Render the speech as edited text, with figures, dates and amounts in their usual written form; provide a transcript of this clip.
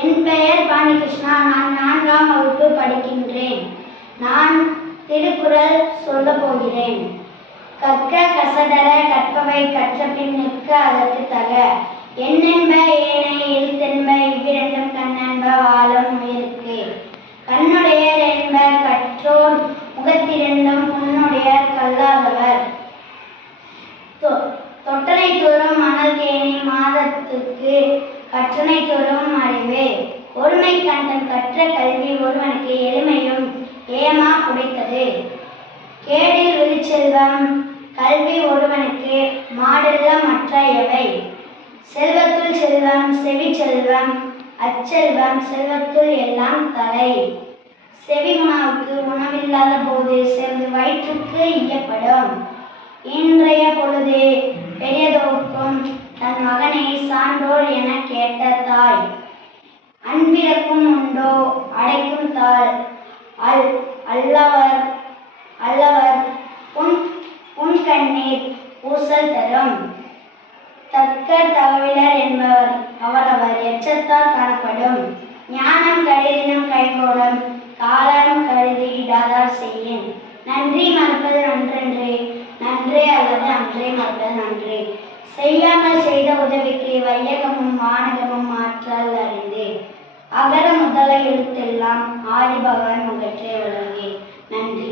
என் பெயர் பாணிகிருஷ்ணா. நான் 4ஆம் வகுப்பு படிக்கின்றேன். நான் திருக்குறள் சொல்லப் போகிறேன். கற்க கசடற கற்பவை கற்றபின் நிற்க அதற்கு தக. எண்ணென்ப ஏனை எழுத்தென்ப இவ்விரண்டும் கண்ணென்ப வாழும் உயிருக்கு. கண்ணுடையர் என்ப கற்றோர் முகத்திரண்டும் புண்ணுடையர் கல்லாதவர். தொட்டனை தோறும் மணல் கேணி மாதத்துக்கு கற்றனை தோறும் அறிவு. ஒருமை கண்டன் கற்ற கல்வி ஒருவனுக்கு எளிமையும் ஏமா புடைத்தது. கேடில் விழுச்செல்வம் கல்வி ஒருவனுக்கு மாடல்ல மற்ற எவை. செல்வத்துள் செல்வம் செவி செல்வம் அச்செல்வம் செல்வத்துள் எல்லாம் தலை. செவி உணவுக்கு உணவில்லாத போது செல்வது வயிற்றுக்கு ஈயப்படும். இன்றைய பொழுது பெரியதோர்க்கும் தன் மகனை சான்றோர் என கேட்ட தாய். அன்பிறக்கும் உண்டோ அடைக்கும் தாள் அல்லவர் அல்லவர் புன்கண்ணீர் பூசல் தரும். தக்கர் தகவலர் என்பவர் அவரவர் எச்சத்தால் காணப்படும். ஞானம் கருதினும் கைகோடம் காலம் கருதி இடாதார் செய்யின். நன்றி மறப்பது நன்றன்று நன்றே அல்லது அன்றே மறப்பது நன்று. செய்யாமல் செய்த உதவிக்கு வையகமும் வானகமும் ஆற்றல் அறிந்து. அகர முதல எழுத்தெல்லாம் ஆதிபகவன் முகற்றே உலகே. நன்றி.